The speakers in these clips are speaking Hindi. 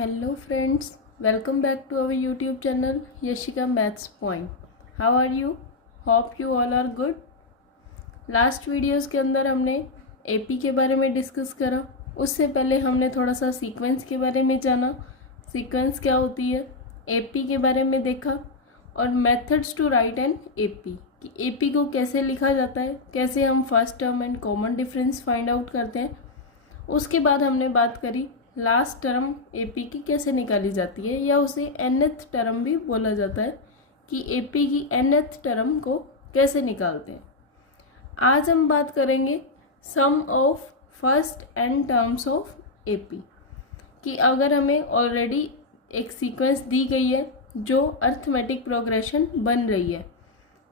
Hello friends, welcome back to our YouTube channel Yashika Maths Point. How are you? Hope you all are good. Last videos के अंदर हमने एपी के बारे में डिस्कस करा. उससे पहले हमने थोड़ा सा सीक्वेंस के बारे में जाना. सीक्वेंस क्या होती है, एपी के बारे में देखा और methods to write an AP कि एपी को कैसे लिखा जाता है, कैसे हम first term and common difference find out करते हैं. उसके बाद हमने बात करी लास्ट टर्म एपी की कैसे निकाली जाती है, या उसे nth टर्म भी बोला जाता है कि एपी की nth टर्म को कैसे निकालते हैं. आज हम बात करेंगे sum of first n terms of AP कि अगर हमें ऑलरेडी एक सीक्वेंस दी गई है जो अर्थमेटिक प्रोग्रेशन बन रही है,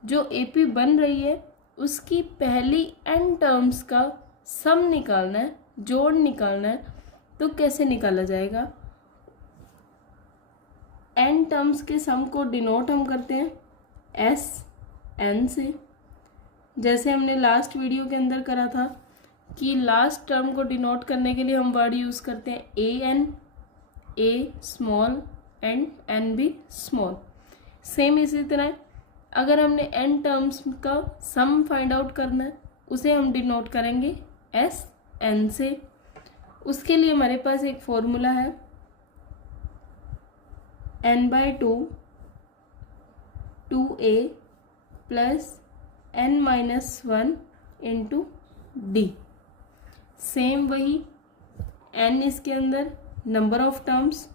जो एपी बन रही है उसकी पहली n टर्म्स का सम निकालना है, जोड़ निकालना है, तो कैसे निकाला जाएगा. n टर्म्स के सम को डिनोट हम करते हैं एस एन से, जैसे हमने लास्ट वीडियो के अंदर करा था कि लास्ट टर्म को डिनोट करने के लिए हम वर्ड यूज़ करते हैं A N, A small and N भी स्मॉल. सेम इसी तरह अगर हमने n टर्म्स का सम फाइंड आउट करना है उसे हम डिनोट करेंगे एस एन से. उसके लिए हमारे पास एक फॉर्मूला है n/2 2a plus n-1 into D. Same वही n इसके अंदर number of terms.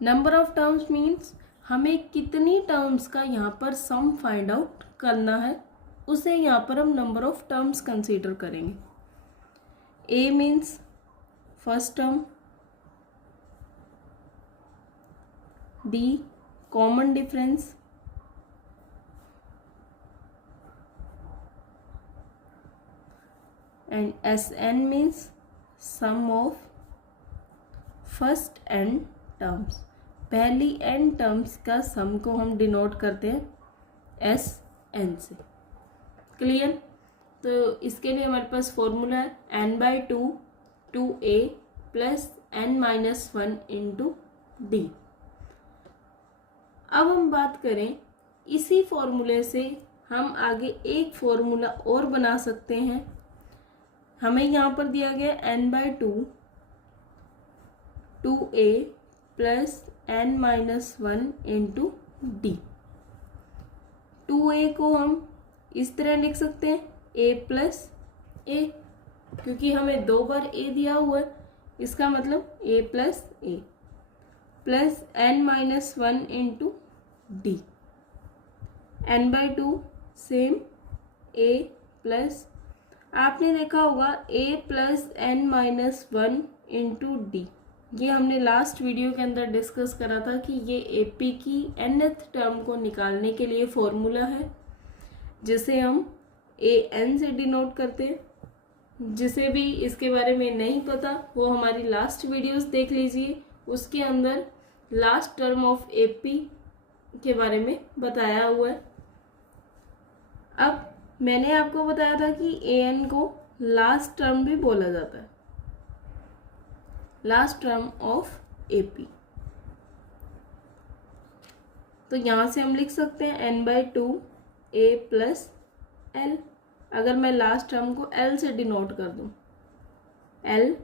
Number of terms means हमें कितनी टर्म्स का यहाँ पर सम फाइंड आउट करना है, उसे यहाँ पर हम नंबर ऑफ टर्म्स कंसीडर करेंगे. A means first term, D common difference, and Sn means sum of first n terms. पहली n टर्म्स का सम को हम डिनोट करते हैं Sn से. क्लियर. तो इसके लिए हमारे पास फॉर्मूला है n/2 2a plus n-1 into D. अब हम बात करें इसी फॉर्मूले से हम आगे एक फॉर्मूला और बना सकते हैं. हमें यहाँ पर दिया गया n/2 2a plus n-1 into D. 2a को हम इस तरह लिख सकते हैं a प्लस ए, क्योंकि हमें 2 बार a दिया हुआ है, इसका मतलब a plus A plus n-1 into D. n/2 same a plus, आपने देखा होगा a plus n-1 into D. ये हमने लास्ट वीडियो के अंदर डिस्कस करा था कि ये एपी की nth टर्म को निकालने के लिए फॉर्मूला है जिसे हम ए एन से डिनोट करते हैं. जिसे भी इसके बारे में नहीं पता वो हमारी लास्ट वीडियोस देख लीजिए, उसके अंदर लास्ट टर्म ऑफ एपी के बारे में बताया हुआ है. अब मैंने आपको बताया था कि ए एन को लास्ट टर्म भी बोला जाता है, लास्ट टर्म ऑफ एपी. तो यहाँ से हम लिख सकते हैं n/2 a प्लस एल. अगर मैं लास्ट टर्म को एल से डिनोट कर दूं, एल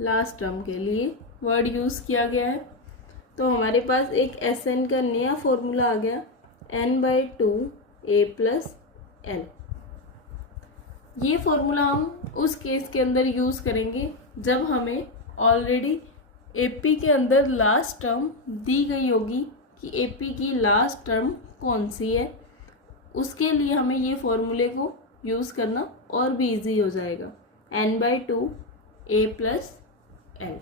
लास्ट टर्म के लिए वर्ड यूज़ किया गया है, तो हमारे पास एक एस एन का नया फॉर्मूला आ गया n/2 a प्लस एल. ये फॉर्मूला हम उस केस के अंदर यूज़ करेंगे जब हमें ऑलरेडी एपी के अंदर लास्ट टर्म दी गई होगी कि एपी की लास्ट टर्म कौन सी है. उसके लिए हमें ये फॉर्मूले को यूज़ करना और भी इजी हो जाएगा. n/2 a plus L.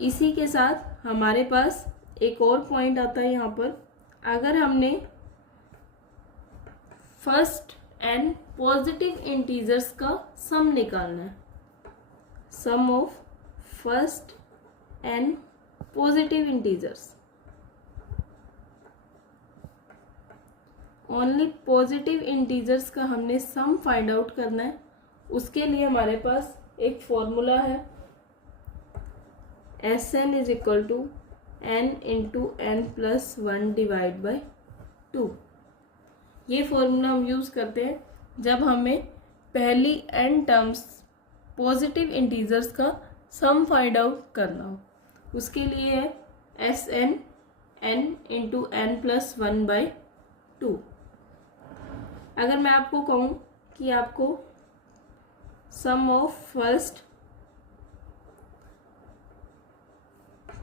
इसी के साथ हमारे पास एक और पॉइंट आता है यहाँ पर. अगर हमने फर्स्ट n पॉजिटिव इंटीजर्स का सम निकालना है, sum of first n positive integers, only positive integers का हमने सम फाइंड आउट करना है. उसके लिए हमारे पास एक फॉर्मूला है Sn is equal to n into n plus 1 divide by 2। ये फॉर्मूला हम यूज़ करते हैं जब हमें पहली n टर्म्स पॉजिटिव इंटीजर्स का सम फाइंड आउट करना हो। उसके लिए है Sn n into n plus 1 by 2। अगर मैं आपको कहूँ कि आपको sum of first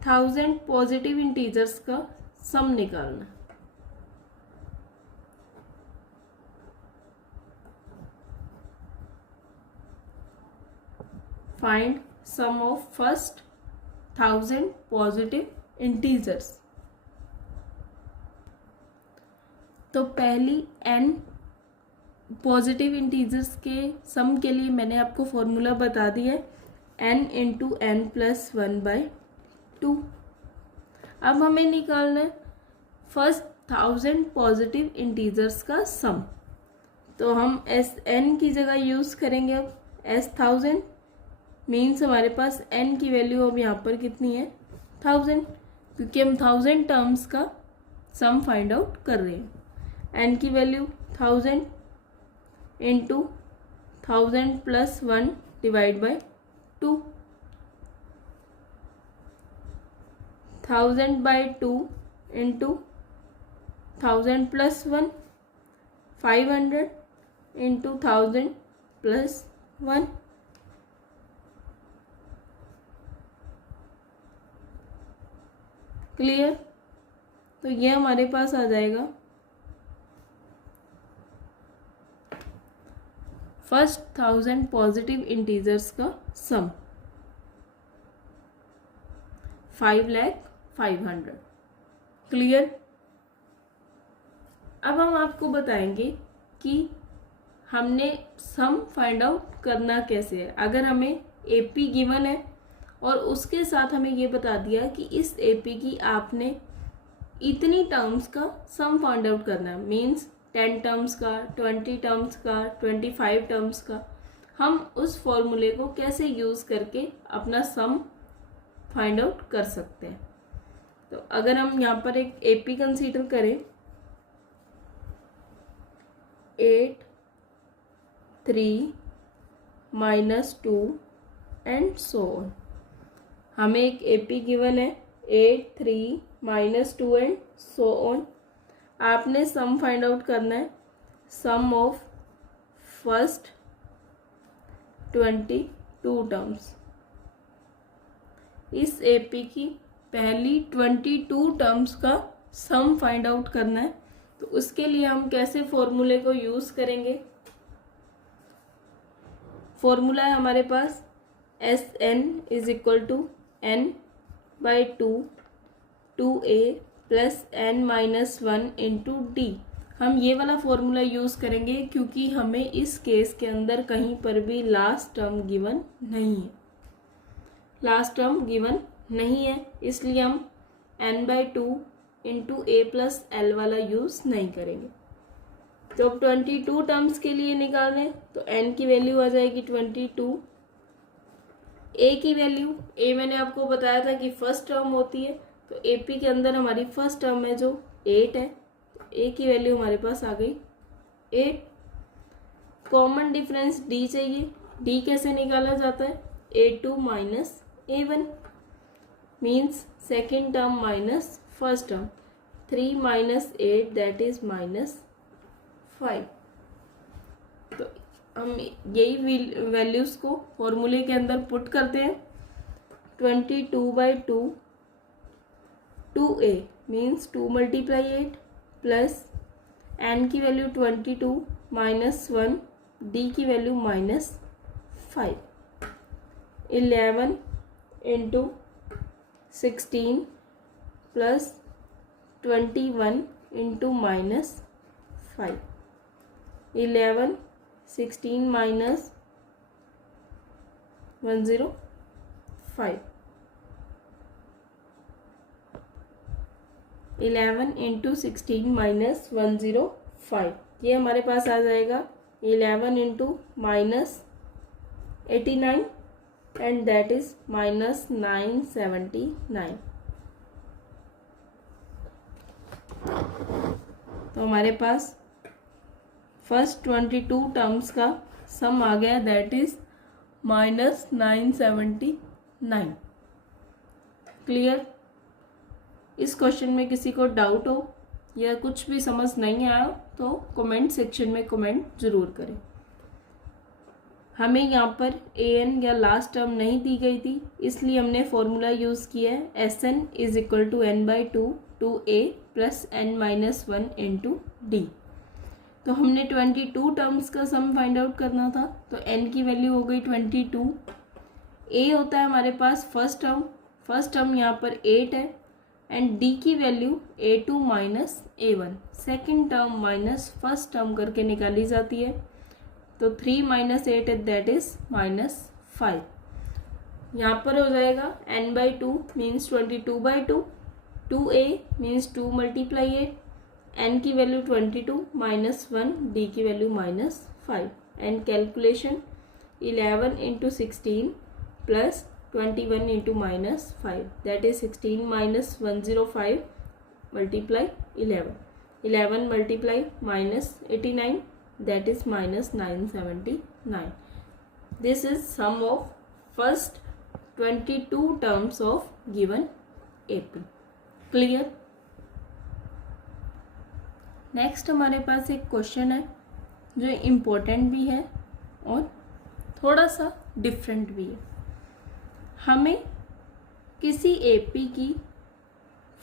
1000 positive integers का सम निकालना, find sum of first 1000 positive integers. तो पहली n पॉजिटिव इंटीजर्स के सम के लिए मैंने आपको फॉर्मूला बता दिया है n into n plus 1 by 2। अब हमें निकालना है फर्स्ट 1000 पॉजिटिव इंटीजर्स का सम। तो हम Sn की जगह यूज़ करेंगे अब S1000, मीन्स हमारे पास n की वैल्यू अब यहाँ पर कितनी है 1000, क्योंकि हम 1000 टर्म्स का सम फाइंड आउट कर रहे हैं। n की value 1000 into 1000 plus 1 divide by 2, 1000 by 2 into 1000 plus 1, 500 into 1000 plus 1। Clear? तो ये हमारे पास आ जाएगा फर्स्ट 1000 पॉजिटिव इंटीजर्स का सम 5,500,000। क्लियर? अब हम आपको बताएंगे कि हमने सम फाइंड आउट करना कैसे है। अगर हमें एपी गिवन है और उसके साथ हमें ये बता दिया कि इस एपी की आपने इतनी टर्म्स का सम फाइंड आउट करना है, मीन्स 10 टर्म्स का, 20 टर्म्स का, 25 टर्म्स का, हम उस फॉर्मूले को कैसे यूज़ करके अपना सम फाइंड आउट कर सकते हैं। तो अगर हम यहाँ पर एक एपी कंसीडर करें 8, 3, -2 एंड सो ऑन। हमें एक एपी गिवन है 8, 3, -2 एंड सो ऑन। आपने सम फाइंड आउट करना है सम ऑफ फर्स्ट 22 टर्म्स। इस एपी की पहली 22 टर्म्स का सम फाइंड आउट करना है। तो उसके लिए हम कैसे फॉर्मूले को यूज़ करेंगे? फॉर्मूला है हमारे पास Sn is equal to n by 2a plus n minus 1 into d. हम ये वाला फॉर्मूला यूज़ करेंगे क्योंकि हमें इस केस के अंदर कहीं पर भी लास्ट टर्म गिवन नहीं है। लास्ट टर्म गिवन नहीं है, इसलिए हम n by 2 into A plus L वाला यूज़ नहीं करेंगे। तो अब 22 टर्म्स के लिए निकाल रहे हैं तो n की वैल्यू आ जाएगी 22। a की वैल्यू, a मैंने आपको बताया था कि फर्स्ट टर्म होती है, तो AP के अंदर हमारी फर्स्ट टर्म है जो 8 है, तो a की वैल्यू हमारे पास आ गई 8। कॉमन डिफरेंस d चाहिए। d कैसे निकाला जाता है? a2 minus a1 means second term minus first term. 3 minus 8 that is -5। तो हम यही वैल्यूज़ को फॉर्मूले के अंदर पुट करते हैं। 22 by 2 2a means 2 multiply 8 plus n की वैल्यू 22 माइनस 1, d की value -5। 11 into 16 plus 21 into -5। 11, 16 minus 105। 11 into 16 minus 105, ये हमारे पास आ जाएगा 11 into -89 and that is minus 979. तो हमारे पास फर्स्ट 22 टर्म्स का सम आ गया, दैट इज minus 979. क्लियर? इस क्वेश्चन में किसी को डाउट हो या कुछ भी समझ नहीं आया तो कमेंट सेक्शन में कमेंट जरूर करें. हमें यहाँ पर an या लास्ट टर्म नहीं दी गई थी, इसलिए हमने फॉर्मूला यूज़ किया है Sn is equal to n/2 two a plus n-1 into d. तो हमने 22 टर्म्स का सम फाइंड आउट करना था, तो n की वैल्यू हो गई 22. a होता है हमारे पास फर्स्ट टर्म यहाँ पर 8 है, एंड d की value a2 minus a1, second term minus first term करके निकाली जाती है. तो 3 माइनस 8 दैट इज -5. यहाँ पर हो जाएगा n/2 means 22/2, 2a means 2 multiply 8, n की वैल्यू 22 -1, d की value -5. And calculation 11 into 16 plus 21 into -5, that is 16 minus 105 multiply 11 multiply -89, that is minus 979. This is sum of first 22 terms of given AP. Clear? Next हमारे पास एक क्वेश्चन है जो इम्पोर्टेंट भी है और थोड़ा सा डिफरेंट भी है. हमें किसी AP की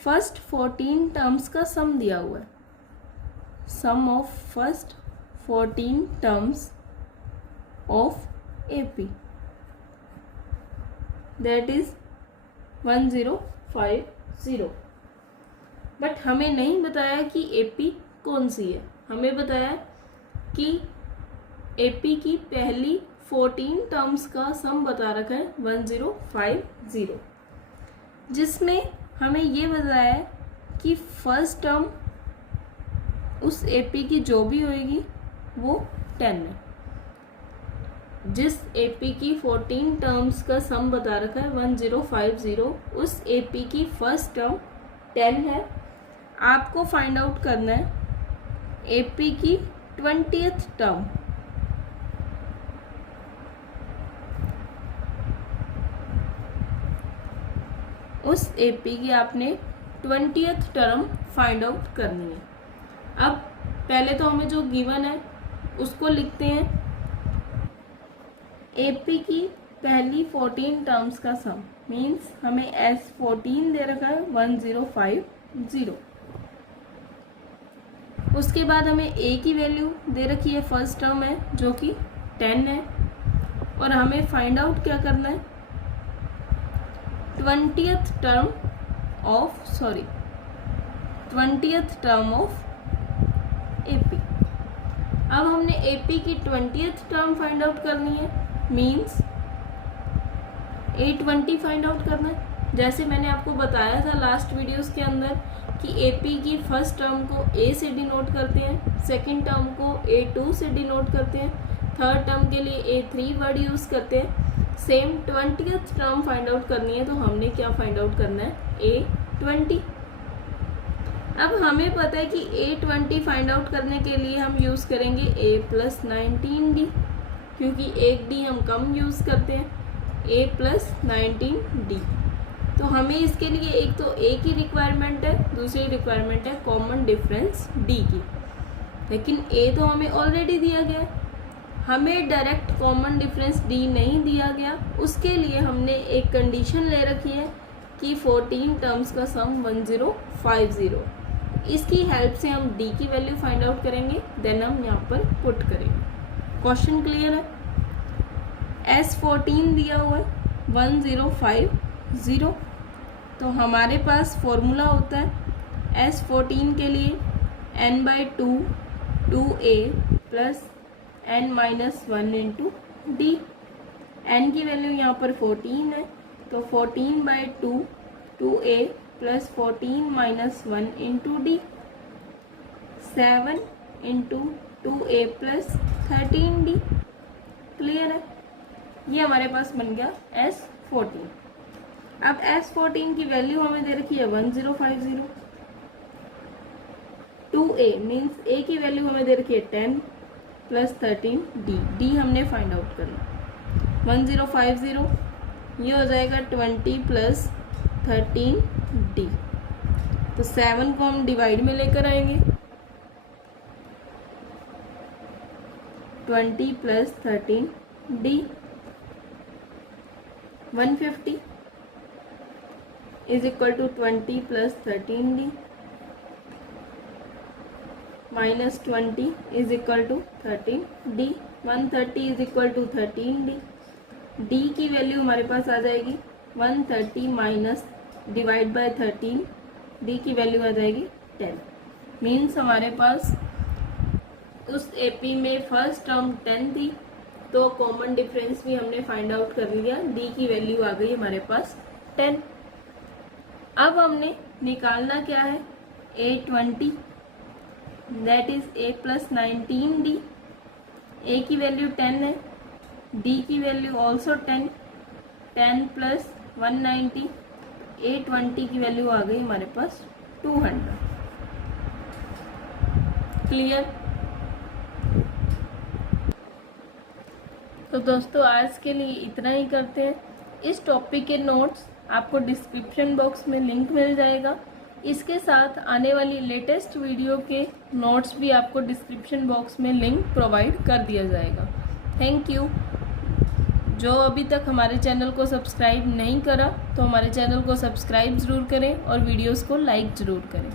फर्स्ट 14 टर्म्स का सम दिया हुआ है. Sum of first 14 terms of AP, that is 1050. But हमें नहीं बताया कि AP कौन सी है. हमें बताया कि AP की पहली 14 टर्म्स का सम बता रखा है 1050, जिसमें हमें ये बताया है कि फर्स्ट टर्म उस AP की जो भी होएगी वो 10 है. जिस AP की 14 टर्म्स का सम बता रखा है 1050, उस AP की फर्स्ट टर्म 10 है. आपको फाइंड आउट करना है AP की 20th टर्म. उस AP की आपने 20th टर्म फाइंड आउट करनी है. अब पहले तो हमें जो गिवन है उसको लिखते हैं. AP की पहली 14 टर्म्स का सम मीन्स हमें S14 दे रखा है 1050. उसके बाद हमें A की वैल्यू दे रखी है, फर्स्ट टर्म है जो कि 10 है, और हमें फाइंड आउट क्या करना है 20th टर्म ऑफ AP. अब हमने AP की 20th टर्म फाइंड आउट करनी है, मीन्स A20 फाइंड आउट करना है. जैसे मैंने आपको बताया था लास्ट वीडियोस के अंदर कि AP की फर्स्ट टर्म को A से डिनोट करते हैं, सेकंड टर्म को A2 से डिनोट करते हैं, थर्ड टर्म के लिए A3 वर्ड यूज़ करते हैं. Same 20th term find out करनी है, तो हमने क्या फाइंड आउट करना है A20. अब हमें पता है कि A20 फाइंड आउट करने के लिए हम यूज़ करेंगे A प्लस 19D, क्योंकि एक D हम कम यूज़ करते हैं, A प्लस 19D. तो हमें इसके लिए एक तो A की रिक्वायरमेंट है, दूसरी रिक्वायरमेंट है कॉमन डिफरेंस D की. लेकिन A तो हमें ऑलरेडी दिया गया है, हमें डायरेक्ट कॉमन डिफरेंस D नहीं दिया गया. उसके लिए हमने एक कंडीशन ले रखी है कि 14 टर्म्स का सम 1050. इसकी हेल्प से हम D की वैल्यू फाइंड आउट करेंगे, देन हम यहाँ पर पुट करेंगे. क्वेश्चन क्लियर है? S14 दिया हुआ है 1050. तो हमारे पास फॉर्मूला होता है S14 के लिए n/2 2a plus n-1 into D. n की वैल्यू यहाँ पर 14 है, तो 14/2 2a plus 14 minus 1 into D. 7 into 2a plus 13d. Clear है? ये हमारे पास बन गया S14। अब S14 की वैल्यू हमें दे रखी है 1050। 2A मीन्स A की वैल्यू हमें दे रखी है 10 प्लस 13 D हमने फाइंड आउट करना। 1050 ये हो जाएगा 20 प्लस 13 D। तो 7 को हम डिवाइड में लेकर आएंगे। 20 plus 13 D। 150 is equal to 20 plus 13 D minus 20 is equal to 13 D। 130 is equal to 13 D। D की वैल्यू हमारे पास आ जाएगी 130 माइनस डिवाइड बाय 13। D की वैल्यू आ जाएगी 10। मीन्स हमारे पास उस AP में फर्स्ट टर्म 10 थी, तो कॉमन डिफरेंस भी हमने फाइंड आउट कर लिया। D की वैल्यू आ गई हमारे पास 10। अब हमने निकालना क्या है, A20 that is A plus 19D। A की वैल्यू 10 है, D की वैल्यू ऑल्सो 10। 10 प्लस 190, A20 की वैल्यू आ गई हमारे पास 200। क्लियर। तो दोस्तों आज के लिए इतना ही करते हैं। इस टॉपिक के नोट्स आपको डिस्क्रिप्शन बॉक्स में लिंक मिल जाएगा। इसके साथ आने वाली लेटेस्ट वीडियो के नोट्स भी आपको डिस्क्रिप्शन बॉक्स में लिंक प्रोवाइड कर दिया जाएगा। Thank you. जो अभी तक हमारे चैनल को सब्सक्राइब नहीं करा तो हमारे चैनल को सब्सक्राइब ज़रूर करें और वीडियोस को लाइक ज़रूर करें।